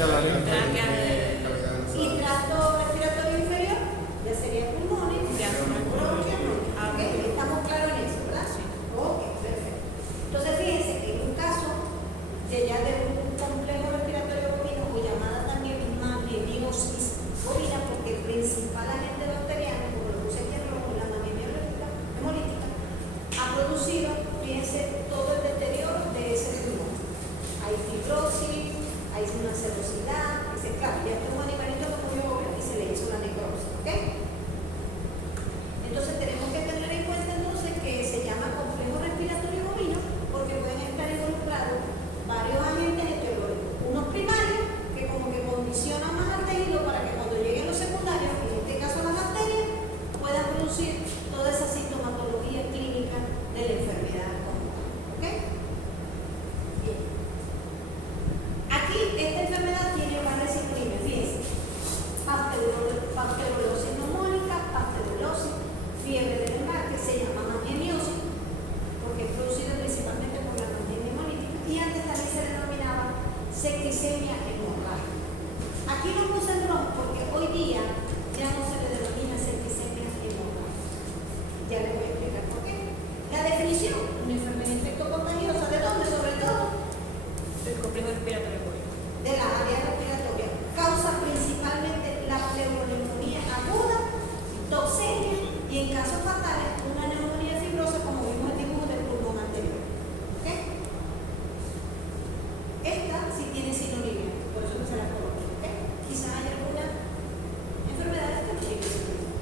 Y tracto respiratorio inferior, ya sería pulmones, bronquios, ¿ok? Estamos claros en eso, ¿verdad? Sí. Ok, perfecto. Entonces fíjense que en un caso de un complejo respiratorio bovino, o llamada también mangemiosis bovina, porque el principal agente bacteriano, como lo puse aquí en rojo, la mangemia hemolítica, ha producido, fíjense, todo el deterioro de ese pulmón. Hay fibrosis, hay una sedosidad, claro, ya es un animalito que murió obvio y se le hizo la necrosis, ¿ok? Entonces tenemos que tener en cuenta entonces que se llama complejo respiratorio bovino porque pueden estar involucrados varios agentes etiológicos. Unos primarios que como que condicionan más al tejido para que cuando lleguen los secundarios, en este caso las bacterias, puedan producir toda esa sintomatología clínica de la enfermedad común, ¿ok? Bien. Aquí esta enfermedad tiene varias disciplinas, fíjense. Pasteurolosis neumónica, pasteurolosis, fiebre del mar, que se llama mangemiosis, porque es producida principalmente por la mangemia hemolítica, y antes también se denominaba septicemia hemorrágica. Aquí lo puse en rojo porque hoy día ya no se le denomina septicemia hemorrágica. Ya les voy a explicar por qué. La definición, una enfermedad infectocontagiosa, ¿de dónde? Sobre todo del complejo respiratorio bovino. De la área respiratoria. Causa principalmente la pneumonitis aguda, toxemia y en casos fatales una neumonía fibrosa, como vimos en el dibujo del pulmón anterior. ¿Ok? Esta sí tiene sinonimia, por eso que se la coloqué. ¿Ok? Quizás haya alguna enfermedad que no tiene sinonimia.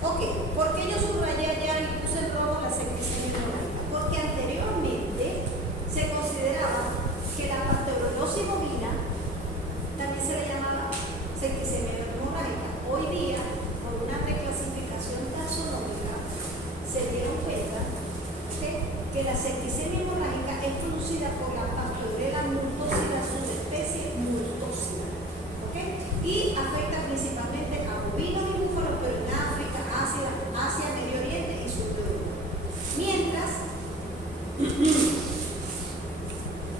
Ok, ¿por qué yo subrayé allá y puse en rojo la septicemia hemorrágica? Porque anteriormente se consideraba que la pasteurolosis bovina también se le llamaba septicemia hemorrágica. Hoy día, por una reclasificación taxonómica, se dieron cuenta que la septicemia hemorrágica es producida por la Pasteurella multocida, subespecie multocida, y afecta principalmente a bovinos y búfalos, pero en África, Asia, Medio Oriente y sur de Europa. Mientras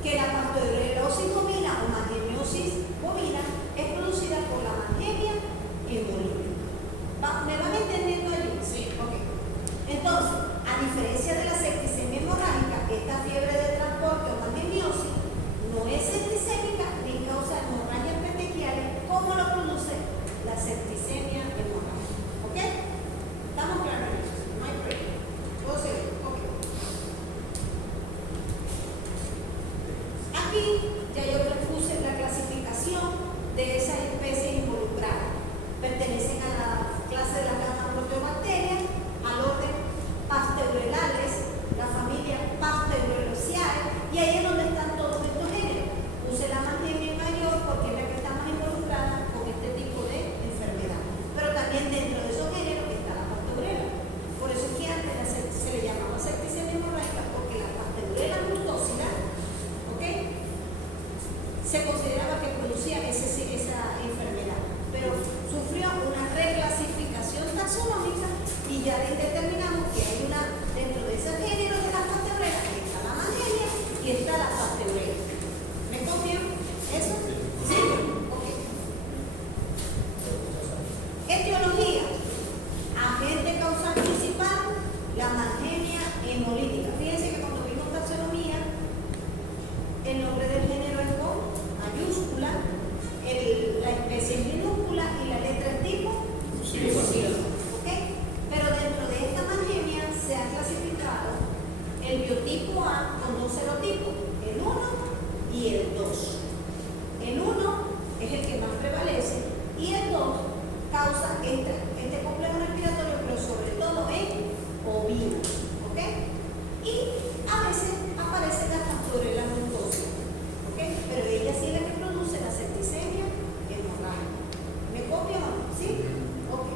que la pasteurellosis bovina o mangemiosis bovina es producida por la mangemia hemolítica. ¿Me van entendiendo allí? Sí. Ok. Entonces, a diferencia de la septicemia hemorrágica, esta fiebre de transporte o mangemiosis no es septicémica ni causa hemorragias petequiales como lo produce la septicemia hemorrágica. ¿Ok? ¿Estamos claros en eso? No hay problema. ¿Puedo seguir? Ok. Aquí ya yo les puse la clasificación de esas especies involucradas. Pertenecen a la clase de las gamma proteobacterias, al orden Pasteurellales, la familia Pasteurellosiae, y ahí es donde están todos estos géneros. Puse la mangemia mayor porque es la que está más involucrada con este tipo de enfermedad. Pero también dentro de esos géneros está la Pasteurella. Por eso es que antes se le llamaba septicemia hemorrágica, porque la Pasteurella multocida, se consideraba que producía esa enfermedad, pero sufrió una reclasificación taxonómica y ya determinamos que hay una, dentro de ese género de las pasteurellas, está la mangemia y está la pasteurella. ¿Me copian eso? Sí. Ok. Etiología. Agente causal principal, la mangemia hemolítica. Fíjense que cuando vimos taxonomía, el nombre del género es con mayúscula, la especie es minúscula y la letra es tipo fusión. ¿Ok? Pero dentro de esta mangemia se ha clasificado el biotipo A con dos serotipos, el 1 y el 2. El 1 es el que más prevalece y el 2 causa este complejo respiratorio, pero sobre todo en ovinos. ¿Ok? Y a veces aparece la Pasteurella multocida. ¿Ok? Pero ella sí es la que produce la septicemia hemorrágica. ¿Me copian o no? ¿Sí? Ok.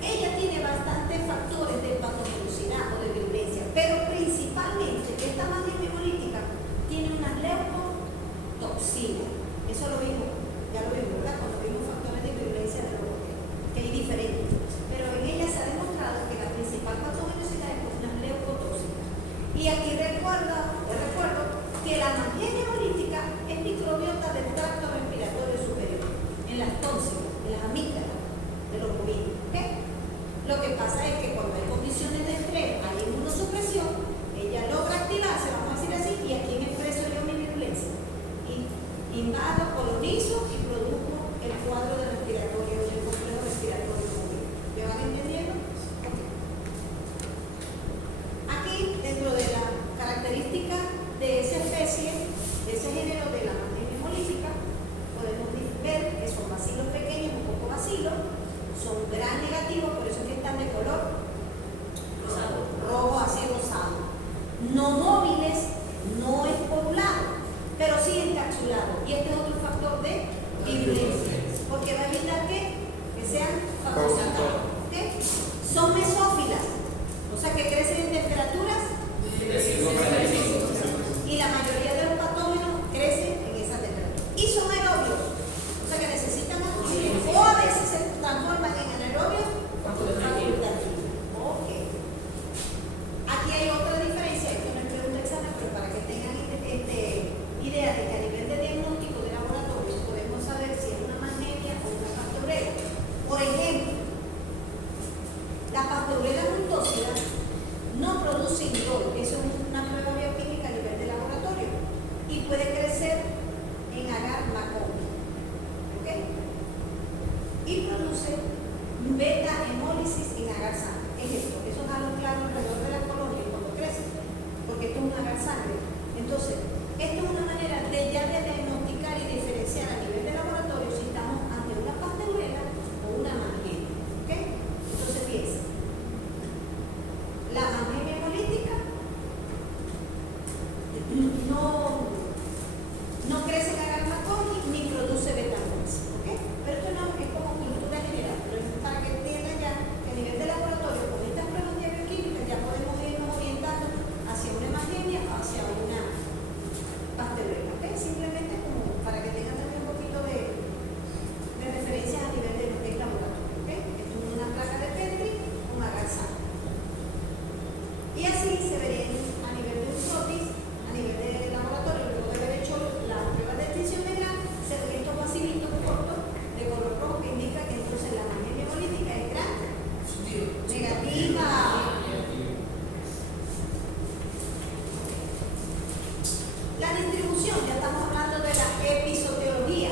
Ella tiene bastantes factores de patogenicidad o de virulencia, pero principalmente esta mangemia hemolítica tiene una leucotoxina. Eso lo vimos, ya lo vimos, ¿verdad? Cuando vimos factores de virulencia de los bacterias, que hay diferentes. Pero en ella se ha demostrado que la principal patogenicidad es una leucotoxina. Y aquí recuerdo que la mangemia hemolítica es microbiana. traslado, colonizo y produzco el cuadro del respiratorio, del complejo respiratorio móvil. ¿Me van entendiendo? Ok. Aquí, dentro de la característica de esa especie, de ese género de la Mangenea hemolítica, podemos ver que son bacilos pequeños, un poco bacilos, son gran negativos, por eso es que están de color rojo, así rosado. No móviles, no espobulados, pero sí encapsulados. Y este es otro factor de virulencia, porque va a evitar que sean fagocitados. ¿Okay? Son mesófilas, o sea que crecen en temperaturas y la mayoría de los patógenos crecen en esa temperatura. Y son aerobios, o sea que necesitan oxígeno, o a veces se transforman en anaerobios facultativos. Ok. Aquí hay otra diferencia, esto no es pregunta examen, pero para que tengan idea de que a nivel de diagnóstico de laboratorio podemos saber si es una Mangenea o una Pastorela. Por ejemplo, la Pastorela multócida no produce indol, eso es una prueba bioquímica a nivel de laboratorio y puede crecer en agar Macondi. ¿Ok? Y produce beta hemólisis en agar sangre. Ejemplo, esos halos claros alrededor de la colonia cuando crecen, porque esto es un agar sangre. Entonces, esto es una manera de ya de diagnosticar y diferenciar a nivel de laboratorio si estamos ante una pastorela o una Mangenea. ¿Ok? Entonces, fíjense. La Mangenea hemolítica no crece en agar Macondi ni produce beta hemólisis. ¿Ok? Pero esto no es como cultura general, pero es para que entiendan ya que a nivel de laboratorio, con estas pruebas de bioquímica, ya podemos irnos orientando hacia una Mangenea o hacia una pastorela. ¿Ok? Simplemente como para que tengan también un poquito de referencias a nivel de laboratorio. ¿Ok? Esto es una placa de Petri con agar sangre. Y así se verían a nivel de un SOTIS, a nivel de laboratorio, luego de haber hecho la prueba de extinción de gas, se ven estos vasilitos cortos de color rojo que indica que entonces la Mangenea hemolítica es gran negativa. La distribución, ya estamos hablando de la episodiología.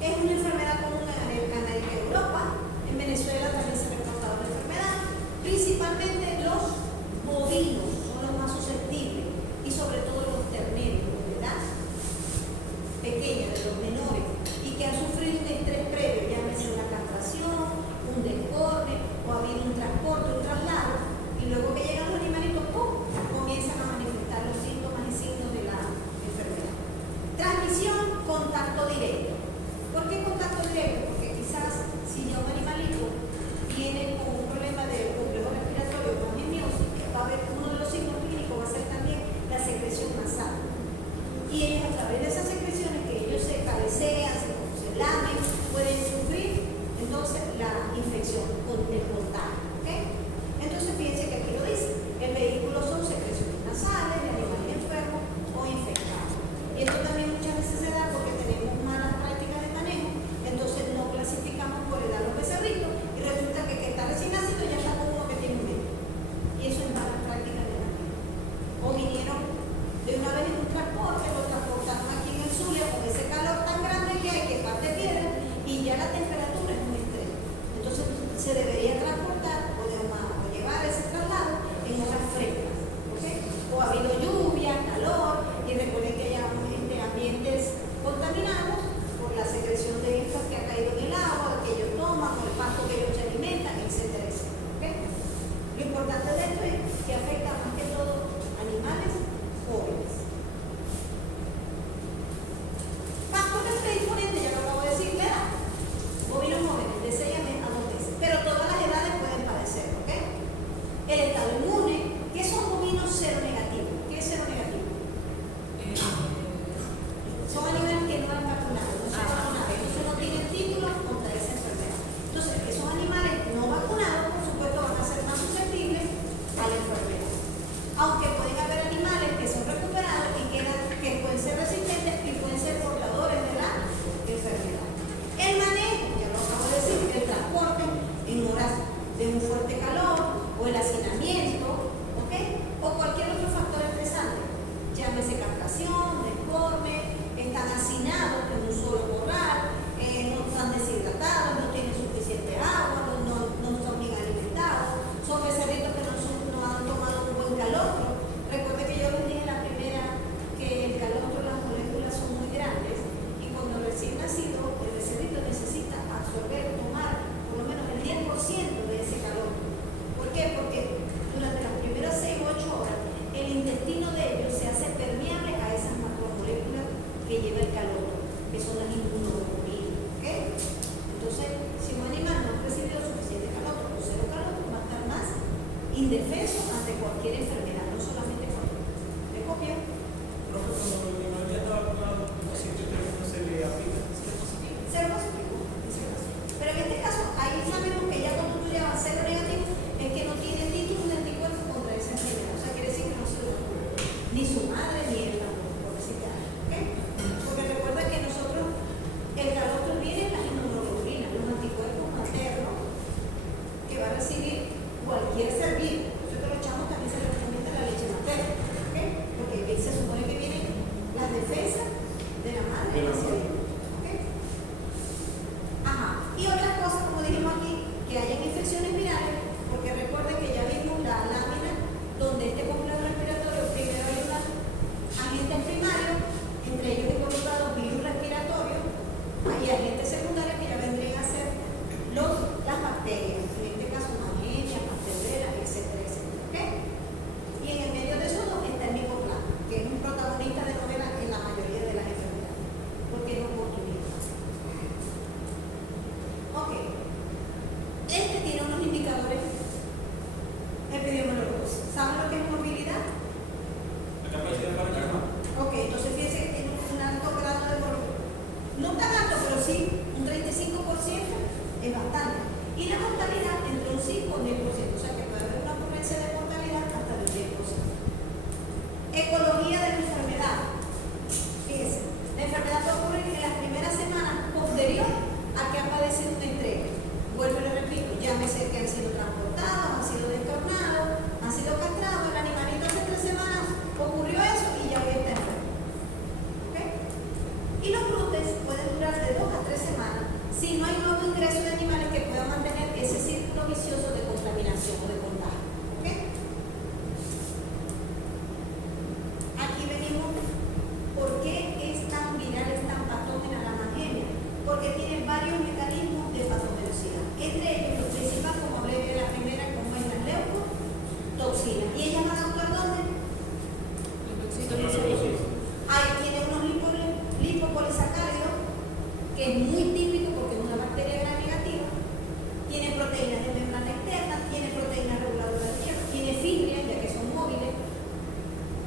Es una enfermedad común en América y Europa. En Venezuela también se ha reportado la enfermedad. Principalmente los bovinos son los más susceptibles y sobre todo los terneros de edad pequeña, de los menores, y que han sufrido un estrés previo, llámese una castración, un descorne, o ha habido un transporte, un traslado, y luego que llegan los animalitos, ¡pum!, comienzan a manifestar los síntomas y signos de la enfermedad. Transmisión, contacto directo. ¿Por qué contacto directo? Porque quizás si ya un animalito viene con un problema de complejo respiratorio con geniosis, va a haber uno de los signos clínicos, va a ser también la secreción nasal. Y ellos, a través de esas secreciones que ellos se cabecean, se lamen, pueden sufrir entonces la infección con el contacto. ¿Okay? Entonces fíjense que aquí lo dice, el vehículo son secreciones nasales de animales enfermos o infectados. Y esto también muchas veces se da porque tenemos malas prácticas de manejo, entonces no clasificamos por edad los becerritos y resulta que está recién nacido ya está con uno que tiene un mes. Y eso es mala práctica de manejo. O vinieron de una vez en un transporte, lo transportaron aquí en el Zulia con ese calor tan grande que hay que parte piedra y ya la temperatura es muy extrema. Entonces se debería transportar que son las inmunoglobulinas. ¿Ok? Entonces, si un animal no ha recibido suficiente calor o cero calor, va a estar más indefenso ante cualquier enfermedad, no solamente cualquier. ¿Me copian? Profe, cuando el animal ya está vacunado, como siempre no se le aplica. Cero positivo. Pero en este caso, ahí sabemos que ya cuando tú llevas cero negativo, es que no tiene título de anticuerpo contra esa enfermedad. O sea, quiere decir que no se lo vacuna. Ni su madre ni él tampoco, por decirte algo. ¿Ok? Porque recuerda que nosotros, el calor que viene es la inmunoglobulinas, los anticuerpos maternos que va a recibir cualquier ser vivo. Por eso que los chamos también se les recomienda la leche materna. ¿Ok? Porque ahí se supone que vienen las defensas de la madre hacia él. ¿Ok? Ajá. Y otra cosa, como dijimos aquí, que hayan infecciones virales, porque recuerden que ya vimos la lámina donde este complejo respiratorio primero hay unos agentes primarios, entre ellos involucrados virus respiratorios, y agentes secundarios que ya vendrían a ser las bacterias, en este caso Magenia, Pasteurea, etcétera, etcétera. ¿Ok? Y en el medio de eso está el micoplasma, que es un protagonista de novela en la mayoría de las enfermedades, porque es oportunista. Ok. Este tiene unos indicadores epidemiológicos. ¿Saben lo que es morbilidad? La capacidad para calmar. Ok, entonces fíjense que tiene un alto grado de morbilidad. No tan alto, pero sí un 35% es bastante. Y la mortalidad entre un 5 y un 10%. O sea que puede haber una ocurrencia de mortalidad hasta del 10%. Ecología de la enfermedad. Fíjense, la enfermedad puede ocurrir en las primeras semanas posterior a que ha padecido un estrés. Vuelvo y lo repito, llámese que han sido transportados, han sido destornados, han sido castrados, el animalito hace 3 semanas ocurrió eso y ya hoy está enfermo. ¿Ok? Y los brotes pueden durar de 2 a 3 semanas si no hay nuevo ingreso de animales que puedan mantener ese círculo vicioso de contaminación o de contagio. ¿Ok? Aquí venimos, ¿por qué es tan viral, es tan patógena la Magenia? Porque tiene varios mecanismos de patogenosidad. Entre ellos, los principales, como hablé de la primera, como es la leucotoxina. ¿Y ellas van a actuar dónde? Ahí tiene unos lipopolisacáridos, que es muy típico porque es una bacteria gram negativa. Tiene proteínas de membrana externa, tiene proteínas reguladoras de hierro, tiene fibria, ya que son móviles,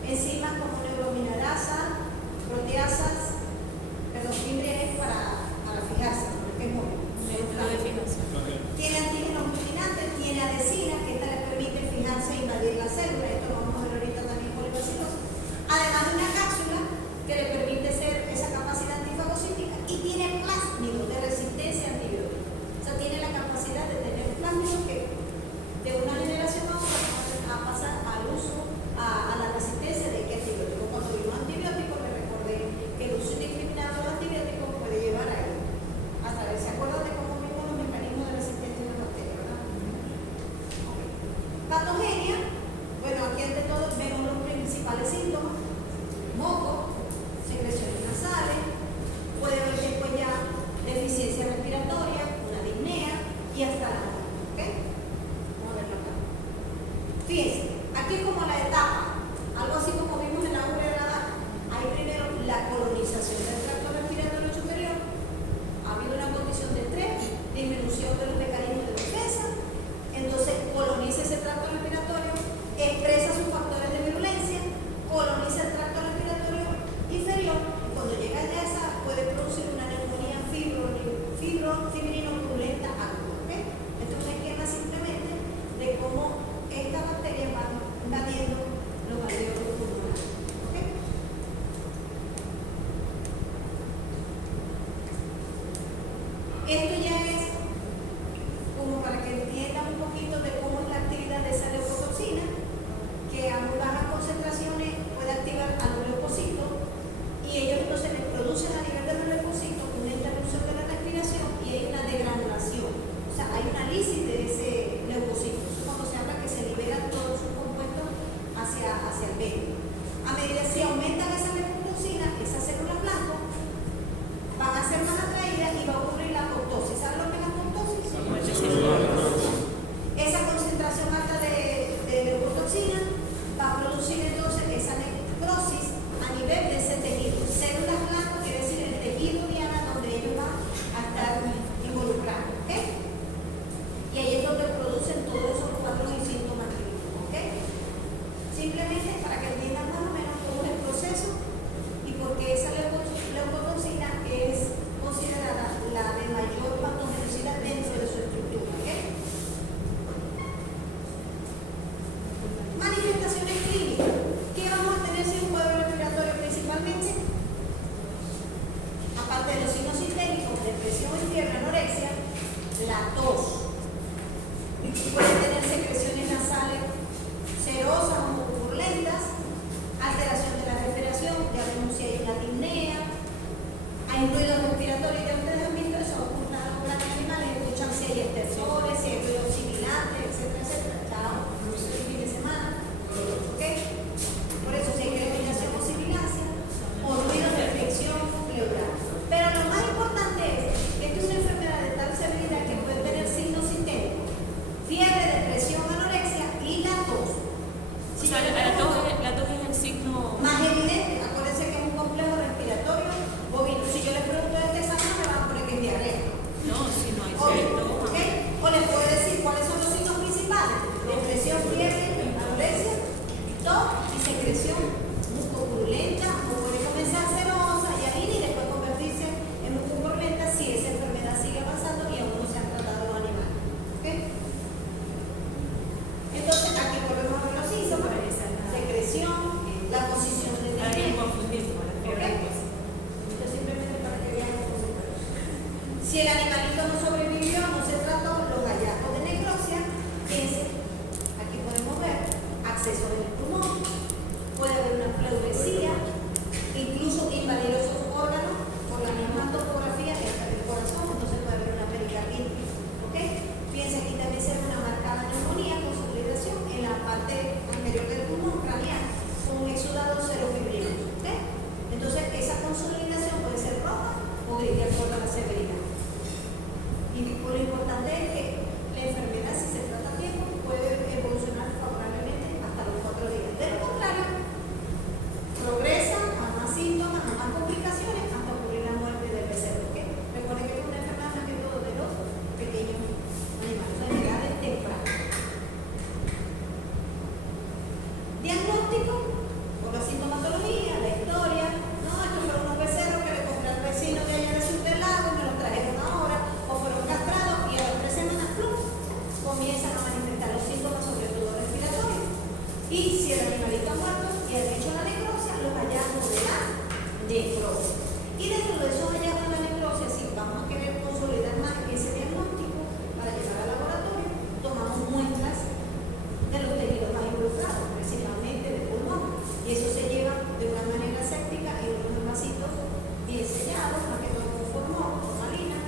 enzimas como neurominarasa, proteasas, perdón, fibria es para fijarse, porque es móvil. Método de fijación. Tiene antígenos glutinantes, tiene adhesinas que esta le permite fijarse e invadir la célula. Esto lo vamos a ver ahorita también con polibacilosis. Además de una cápsula que le permite ser esa capacidad antifagocítica y tiene plásmido depresión y fiebre, anorexia, la tos. Pueden tener secreciones nasales cerosas o burlentas, alteración de la respiración, ya vemos si hay una disnea, hay ruidos respiratorios, ya ustedes han visto eso, ocurre con los animales, escuchan si hay estertores, si hay ruidos sibilantes, etcétera, etcétera. Chao, el fin de semana, ¿ok? Por eso si hay crepitación o sibilancia, o ruidos de flexión pleural. Pero lo más importante es que esta es una enfermedad de tal severidad que puede tener signos sistémicos, fiebre, depresión, anorexia y la tos. O sea, la tos es el signo Más evidente, acuérdense que es un complejo respiratorio bovino. Si yo les pregunto de este examen, me van a poner que es diarrea. no, si no hay ¿Ok? cierto. O les puedo decir cuáles son los signos principales: depresión, fiebre, anorexia, tos y secreción mucopurulenta, o puede comenzar serosa y y después convertirse en mucopurulenta si esa enfermedad sigue avanzando y aún no se han tratado los animales. ¿Ok? Entonces, aquí volvemos a ver los síntomas: secreción, la posición de Alguien nivel. confundido con la fiebre. Esto simplemente para que vean cómo se puede. Si el animalito no sobrevivió, no se trató, los hallazgos de necropsia, piensen, aquí podemos ver acceso del pulmón, puede haber una pleuresía, incluso invadir esos órganos por la misma topografía del corazón, entonces puede haber una pericarditis. ¿Ok? Piensa, aquí también se ve una marcada neumonía, consolidación en la parte anterior del pulmón craneal, con un exudado cerofibrino. ¿Ok? Entonces, esa consolidación puede ser roja o gris, de acuerdo a la severidad. Y lo importante es que la enfermedad, si se trata a tiempo, puede evolucionar favorablemente hasta los 4 días. De lo contrario, progresa a más síntomas, a más complicaciones, hasta ocurrir la muerte del becerro. ¿Ok? Recuerden que es una enfermedad más que todo de los pequeños animales, de edades tempranas. Diagnóstico, por la sintomatología, la historia. No, estos fueron unos becerros que le compré al vecino de allá de Sur del Lago, me los trajeron ahora, o fueron castrados y a las 3 semanas, ¡plum!, comienzan a manifestar los síntomas, sobre todo respiratorios. Y si el animalito ha muerto y ha hecho la necropsia, los hallazgos de la necropsia. Y dentro de esos hallazgos de la necropsia, si vamos a querer consolidar más ese diagnóstico para llevar al laboratorio, tomamos muestras de los tejidos más involucrados, principalmente del pulmón, y eso se lleva de una manera séptica en unos vasitos bien sellados, más que todo con formol, formalina.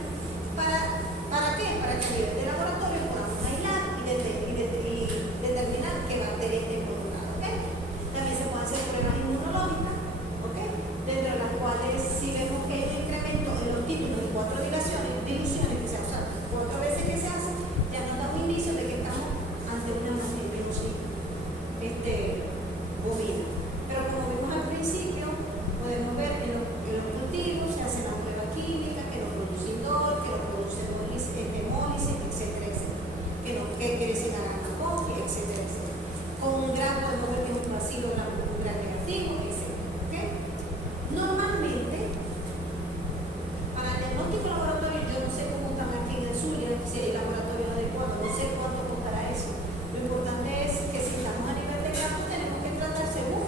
¿Para qué? Para que a nivel de laboratorio podamos aislar y determinar qué bacteria está involucrada. ¿Ok? También se pueden hacer pruebas inmunológicas, ¿ok? Dentro de las cuales, si vemos que hay un incremento en los títulos de 4 diluciones que se usan 4 veces que se hacen, ya nos da un indicio de que estamos ante una mononucleosis bovina. Pero como vimos al principio, podemos ver en los cultivos se hace la prueba química, que nos produce indol, que nos produce hemólisis, etcétera, etcétera, que crecen a gamma, etcétera, etcétera. Con un gran podemos ver que es un vacío un gran negativo, etcétera. ¿Ok? Normalmente, para el diagnóstico laboratorio, yo no sé cómo están aquí en el Zulia, si el laboratorio es adecuado, no sé cuánto costará eso. Lo importante es que si estamos a nivel de campo, tenemos que tratar según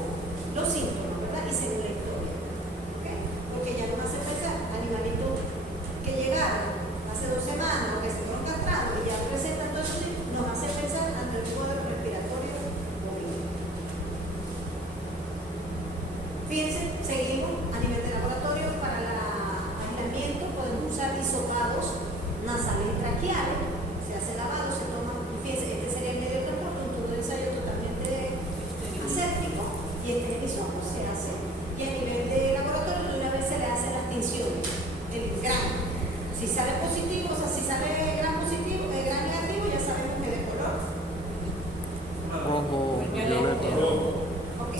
los síntomas, ¿verdad? Y según la historia. ¿Ok? Porque ya nos hace pensar, animalitos que llegaron hace 2 semanas o que se fueron castrados y ya presentan todo eso, nos hace pensar ante el cuadro respiratorio bovino. Fíjense, seguimos a nivel de laboratorio para el aislamiento, podemos usar hisopados nasales y traqueales, se hace lavado, se toma, fíjense, este sería el medio de transporte, un tubo de ensayo totalmente aséptico, y este hisopo se hace, y a nivel de laboratorio una vez se le hace la extinción, el grano. Si sale positivo, o sea, si sale gran positivo, gran negativo, ya sabemos que de color Rojo, violeta. ok.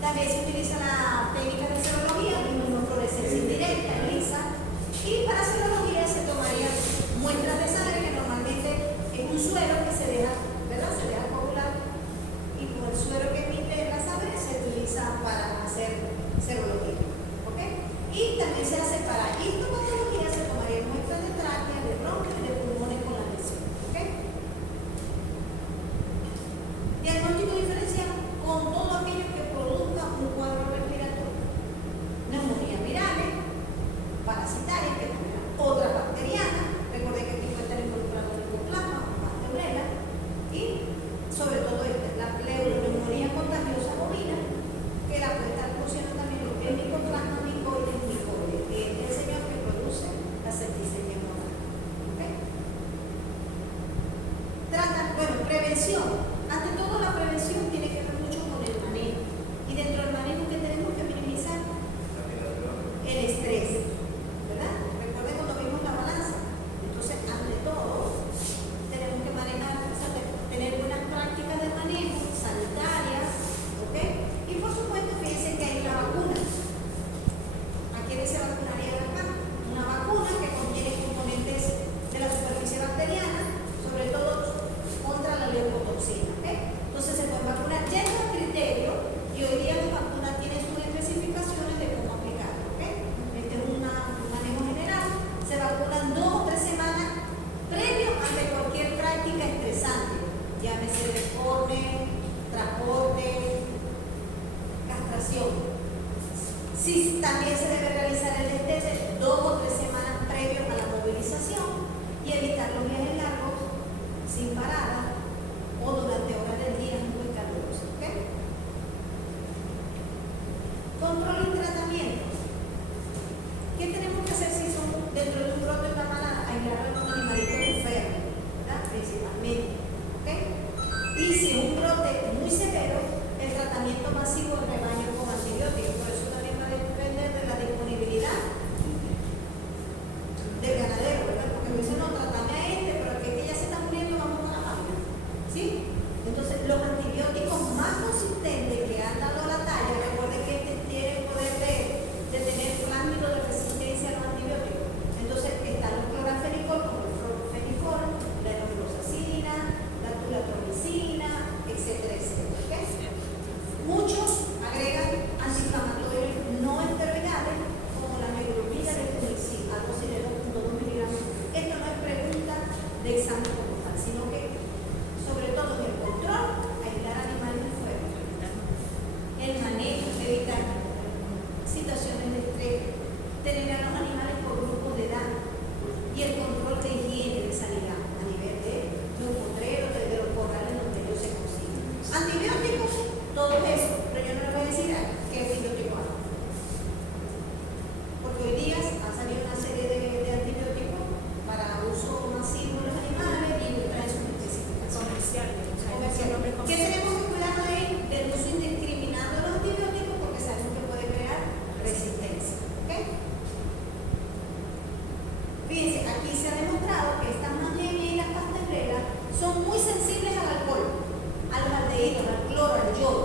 También se utiliza la técnica de serología, inmunofluorescencia indirecta, lisa, y para serología se tomarían muestras de sangre que normalmente es un suero que se deja, ¿verdad? Se deja coagular, y con el suero que emite la sangre se utiliza para hacer serología, ¿ok? Y también se hace para histopatología, se tomarían muestras de tráquea, de anualmente. ¿Ok? Y si es un brote muy severo, el tratamiento masivo en rebaño con antibióticos. Por eso también va a depender de la disponibilidad del ganadero, ¿verdad? Porque me dicen, no, tratame a este, pero que ya se está muriendo, vamos a la máquina. ¿Sí? Entonces, los antibióticos más consistentes que han dado la talla, recuerden que este tiene el poder de tener plástico de resistencia a los antibióticos. Entonces, están los clorafenicol, como el florfenicol, la enofloxacina, la tulatromicina, etcétera, etcétera. ¿Okay? Muchos agregan antiinflamatorios no esteroidales, como la neuromida de Tunicin, algo así de 2.2 miligramos. Esto no es pregunta de examen como tal, sino que, sobre todo en el control, aislar animales enfermos, el manejo, evitar situaciones de estrés, tener a los animales por grupos de edad y el control de higiene, de sanidad a nivel de los potreros, de los corrales donde ellos se consiguen. Antibióticos, todo eso, pero yo no les voy a decir qué antibiótico hay. Porque hoy día ha salido una serie de antibióticos para uso masivo en los animales y traen sus especificaciones. Comerciales. ¿Qué tenemos que cuidar de ahí? Del uso indiscriminado de los antibióticos porque sabemos que puede crear resistencia. ¿Ok? Fíjense, aquí se ha demostrado que estas magemias y las pasteleras son muy sensibles al alcohol, al aldehído, al cloro, al yodo.